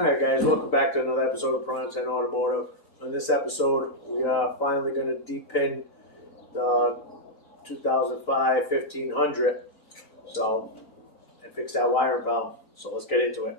Alright guys, welcome back to another episode of Prime 10 Automotive. On this episode, we are finally going to depin the 2005 1500 and fix that wiring valve. So let's get into it.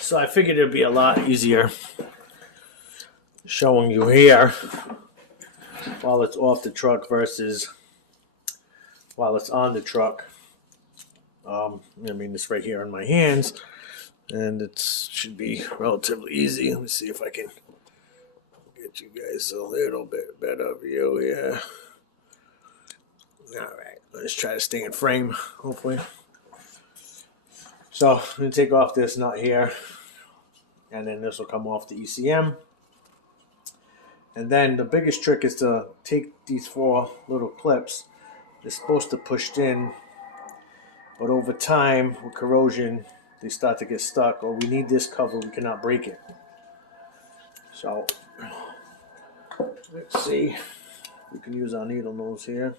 So I figured it'd be a lot easier showing you here while it's off the truck versus while it's on the truck. I mean, it's right here in my hands, and it should be relatively easy. Let me see if I can get you guys a little bit better view here. All right, let's try to stay in frame, hopefully. So I'm going to take off this nut here, and then this will come off the ECM. And then the biggest trick is to take these four little clips. They're supposed to push in, but over time with corrosion, they start to get stuck, or we need this cover, we cannot break it. So let's see, we can use our needle nose here.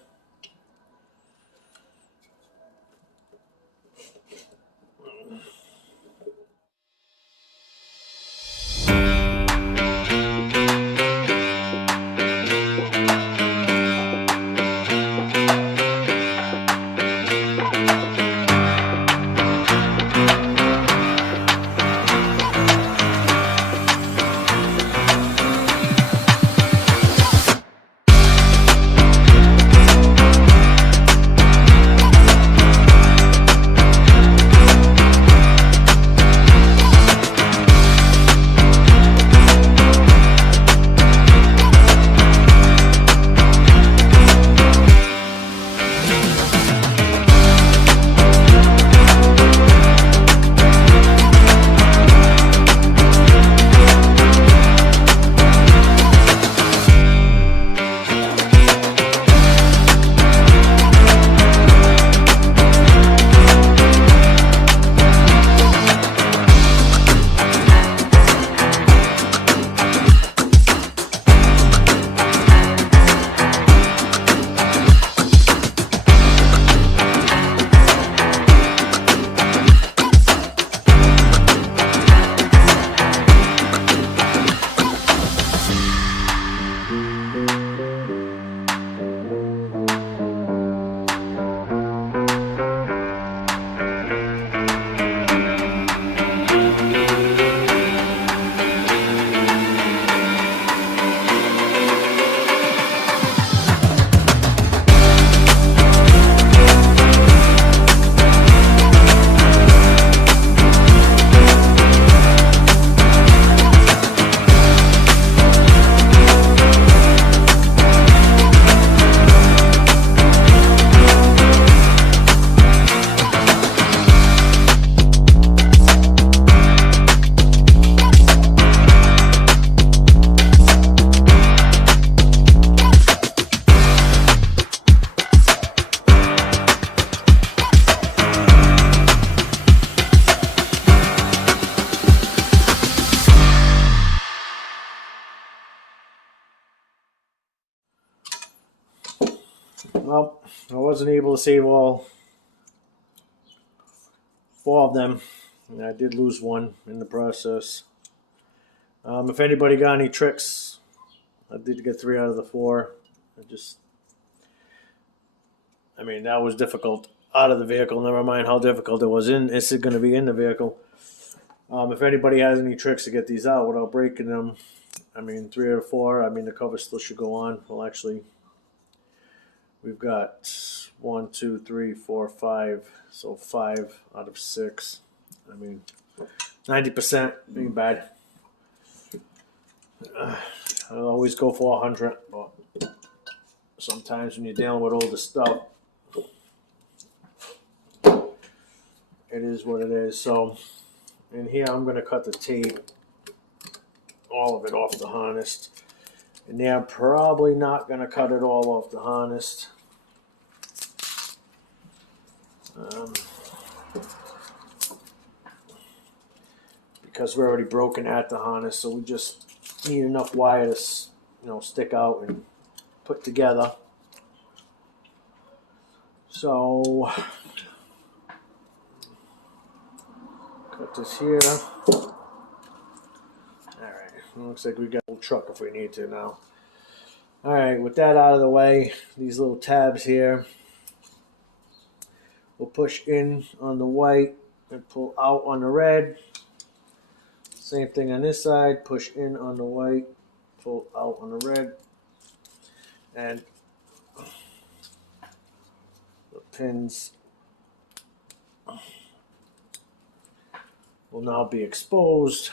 Well, I wasn't able to save all four of them, and I did lose one in the process. If anybody got any tricks, I did get 3 out of the 4. I mean, that was difficult out of the vehicle. Never mind how difficult it was it's going to be in the vehicle. If anybody has any tricks to get these out without breaking them, I mean, 3 out of 4, I mean, the cover still should go on. Well, actually, we've got 1, 2, 3, 4, 5. So 5 out of 6. I mean, 90% ain't bad. I'll always go for 100, but sometimes when you're dealing with older stuff, it is what it is. So And here I'm going to cut the tape, all of it off the harness. And there I'm probably not going to cut it all off the harness. Because we're already broken at the harness, so we just need enough wire to, stick out and put together. So cut this here. Alright, looks like we got a little truck if we need to now. Alright, with that out of the way, these little tabs here, we'll push in on the white and pull out on the red. Same thing on this side, push in on the white, pull out on the red. And the pins will now be exposed.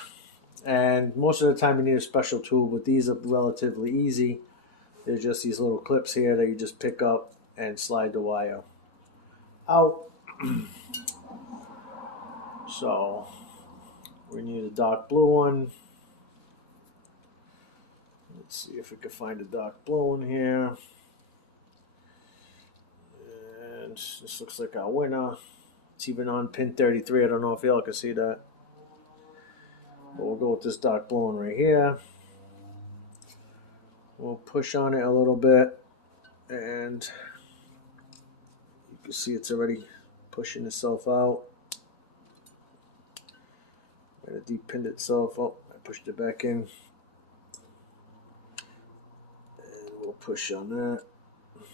And most of the time you need a special tool, but these are relatively easy. There's just these little clips here that you just pick up and slide the wire out. So we need a dark blue one. Let's see if we can find a dark blue one here. And this looks like our winner. It's even on pin 33. I don't know if y'all can see that. But we'll go with this dark blue one right here. We'll push on it a little bit. And you can see it's already pushing itself out. And it depinned itself. Oh, I pushed it back in. And we'll push on that.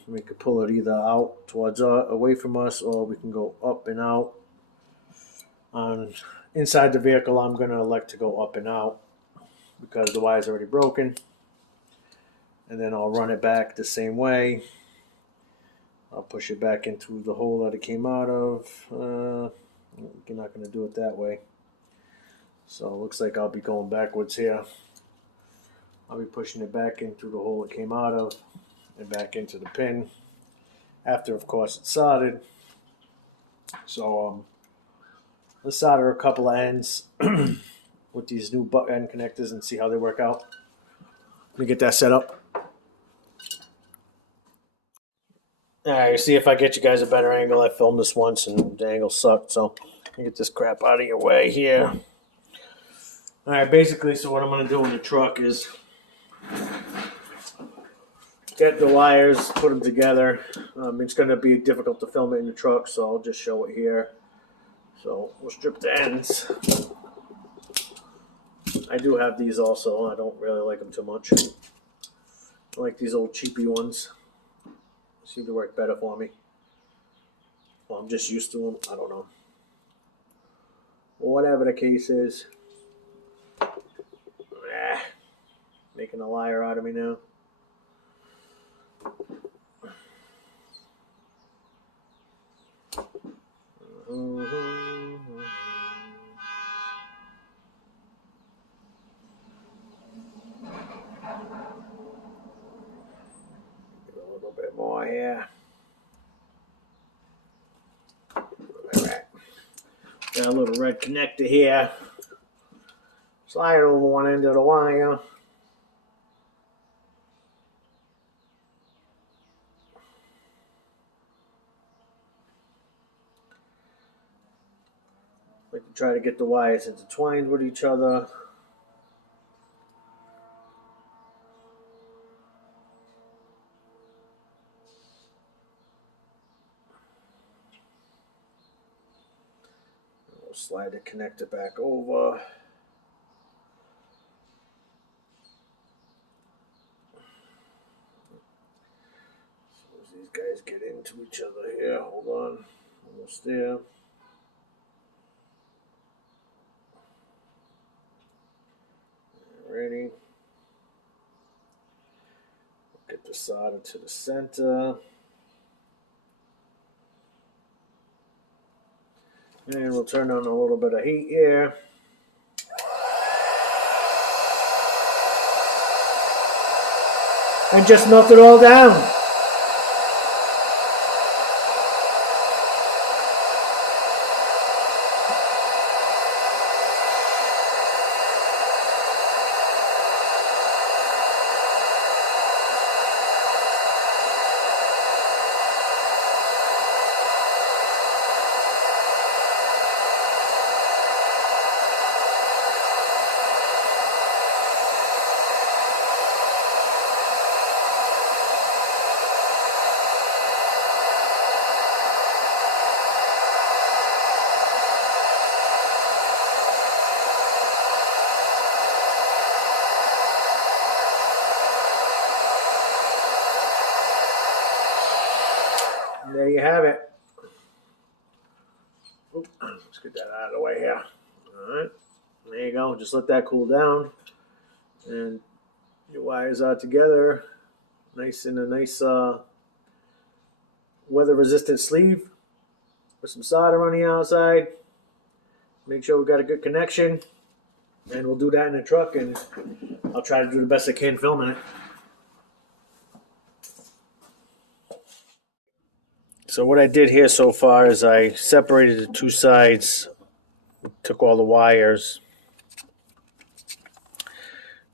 We can pull it either out towards away from us, or we can go up and out. Inside the vehicle, I'm going to elect to go up and out because the wire's already broken. And then I'll run it back the same way. I'll push it back into the hole that it came out of. You're not going to do it that way. So it looks like I'll be going backwards here. I'll be pushing it back into the hole it came out of and back into the pin. After, of course, it's soldered. So let's solder a couple of ends with these new butt end connectors and see how they work out. Let me get that set up. Alright, see if I get you guys a better angle. I filmed this once and the angle sucked, so let me get this crap out of your way here. Alright, basically, so what I'm going to do in the truck is get the wires, put them together. It's going to be difficult to film it in the truck, so I'll just show it here. So we'll strip the ends. I do have these also. I don't really like them too much. I like these old cheapy ones. Seem to work better for me. Well, I'm just used to them. I don't know. Whatever the case is. Making a liar out of me now. Get a little bit more here. Alright. Got a little red connector here. Slide over one end of the wire. Like to try to get the wires intertwined with each other. We'll slide the connector back over. So as these guys get into each other here, hold on, almost there. Ready. Get the solder to the center. And we'll turn on a little bit of heat here. And just melt it all down. have it. Oop, let's get that out of the way here. All right, there you go. Just let that cool down, and your wires are together, nice in a nice weather-resistant sleeve. Put some solder on the outside. Make sure we got a good connection, and we'll do that in the truck. And I'll try to do the best I can filming it. So what I did here so far is I separated the two sides, took all the wires,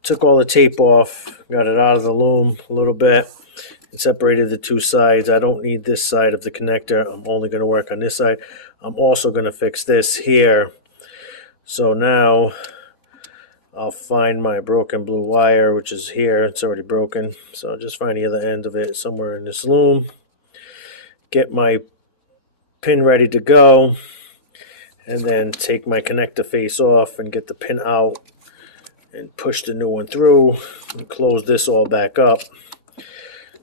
took all the tape off, got it out of the loom a little bit, and separated the two sides. I don't need this side of the connector. I'm only going to work on this side. I'm also going to fix this here. So now I'll find my broken blue wire, which is here. It's already broken. So I'll just find the other end of it somewhere in this loom. Get my pin ready to go, and then take my connector face off and get the pin out and push the new one through and close this all back up.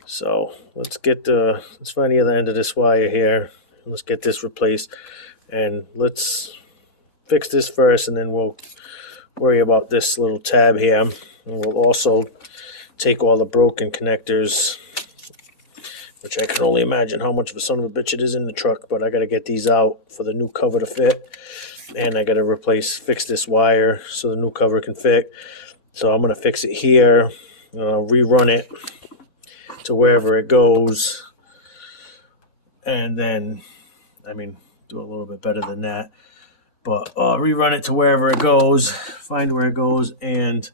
So let's find the other end of this wire here. Let's get this replaced, and let's fix this first, and then we'll worry about this little tab here. And we'll also take all the broken connectors, which I can only imagine how much of a son of a bitch it is in the truck, but I got to get these out for the new cover to fit, and I got to fix this wire so the new cover can fit. So I'm going to fix it here, rerun it to wherever it goes, and then, do a little bit better than that, but rerun it to wherever it goes, find where it goes, and,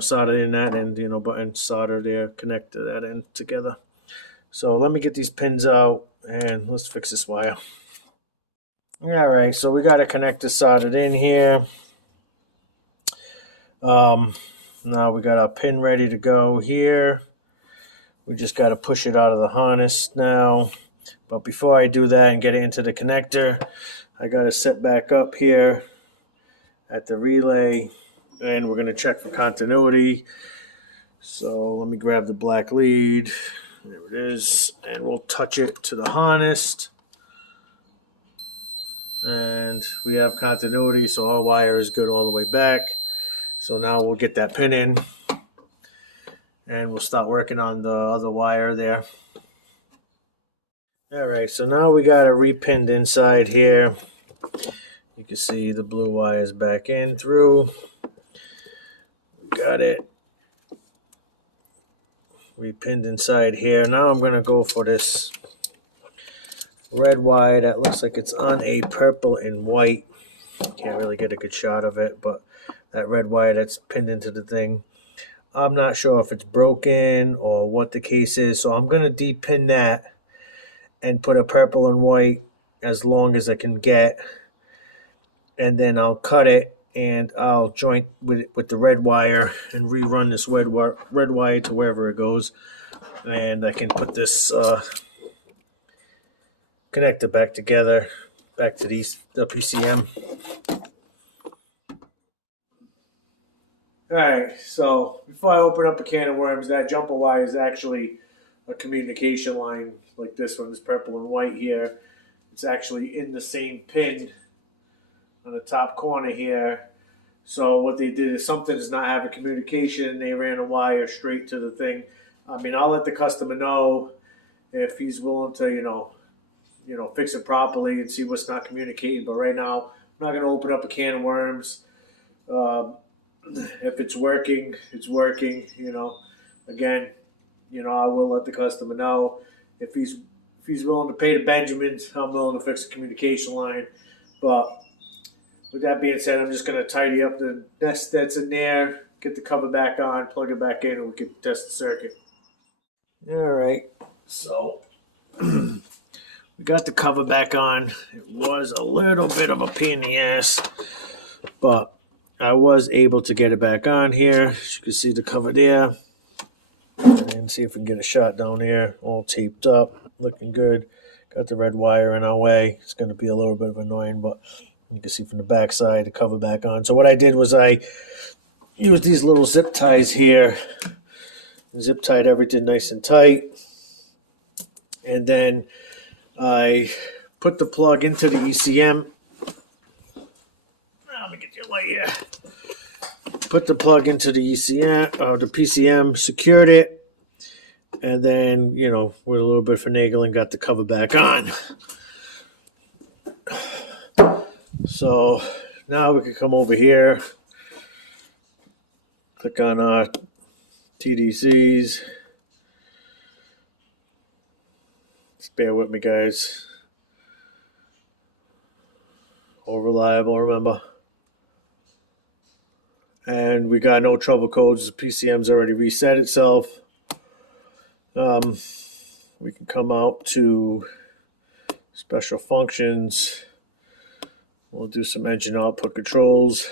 solder in that end, button, solder there, connect to that end together. So let me get these pins out, and let's fix this wire. All right, so we got a connector soldered in here. Now we got our pin ready to go here. We just got to push it out of the harness now. But before I do that and get it into the connector, I got to set back up here at the relay, and we're going to check for continuity. So let me grab the black lead. There it is, and we'll touch it to the harness, and we have continuity, so our wire is good all the way back. So now we'll get that pin in, and we'll start working on the other wire there. All right, so now we got it repinned inside here. You can see the blue wires back in through. Got it repinned inside here. Now I'm going to go for this red wire that looks like it's on a purple and white. Can't really get a good shot of it, but that red wire that's pinned into the thing, I'm not sure if it's broken or what the case is, so I'm going to de-pin that and put a purple and white as long as I can get, and then I'll cut it and I'll joint with the red wire and rerun this red wire to wherever it goes, and I can put this connector back together, back to the PCM. Alright, so before I open up a can of worms, that jumper wire is actually a communication line like this one, this purple and white here. It's actually in the same pin on the top corner here. So what they did is something does not have a communication. They ran a wire straight to the thing. I'll let the customer know if he's willing to, fix it properly and see what's not communicating. But right now, I'm not going to open up a can of worms. If it's working, it's working. Again, I will let the customer know if he's willing to pay the Benjamins. I'm willing to fix the communication line, but with that being said, I'm just going to tidy up the nest that's in there, get the cover back on, plug it back in, and we can test the circuit. All right, so we got the cover back on. It was a little bit of a pain in the ass, but I was able to get it back on here. As you can see the cover there. And see if we can get a shot down here, all taped up, looking good. Got the red wire in our way. It's going to be a little bit of annoying, but you can see from the back side the cover back on. So what I did was I used these little zip ties here, zip tied everything nice and tight, and then I put the plug into the ECM. Let me get your light here. Put the plug into the ECM or the PCM, secured it, and then, with a little bit of finagling, got the cover back on. So now we can come over here, click on our TDCs. Just bear with me, guys. All reliable, remember. And we got no trouble codes. The PCM's already reset itself. We can come out to special functions. We'll do some engine output controls.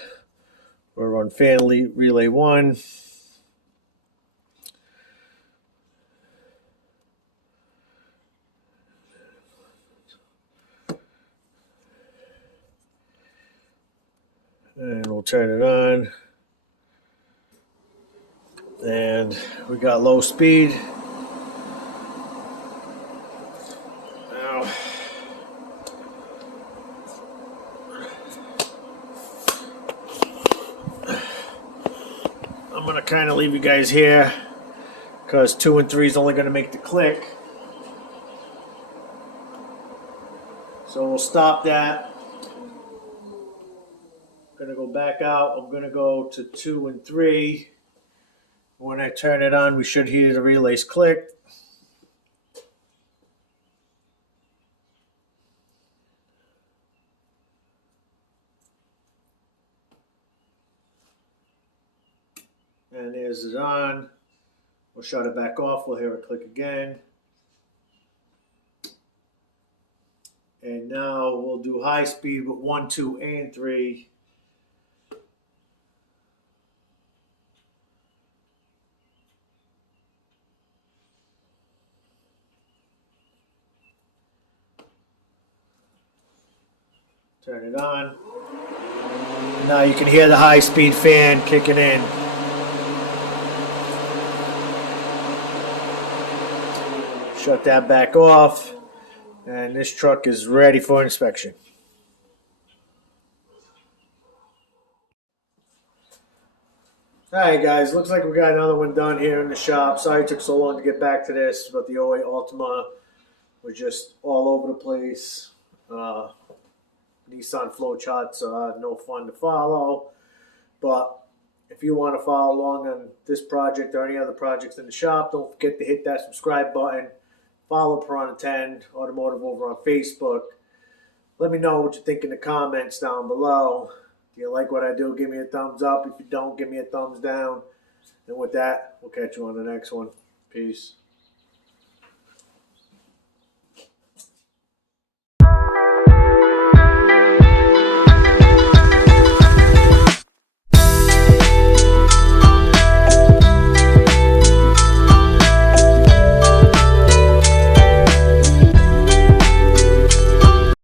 We'll run fan relay 1. And we'll turn it on. And we got low speed. Now, I'm going to kind of leave you guys here because 2 and 3 is only going to make the click. So we'll stop that. I'm going to go back out. I'm going to go to 2 and 3. When I turn it on, we should hear the relays click. And there's it on. We'll shut it back off. We'll hear it click again. And now we'll do high speed with 1, 2, and 3. Turn it on. Now you can hear the high-speed fan kicking in. Shut that back off. And this truck is ready for inspection. Alright guys, looks like we got another one done here in the shop. Sorry it took so long to get back to this, but the 08 Altima was just all over the place. Nissan flowcharts are no fun to follow, but if you want to follow along on this project or any other projects in the shop, don't forget to hit that subscribe button. Follow Piranha 10 Automotive over on Facebook. Let me know what you think in the comments down below. If you like what I do, give me a thumbs up. If you don't, give me a thumbs down. And with that, we'll catch you on the next one. Peace.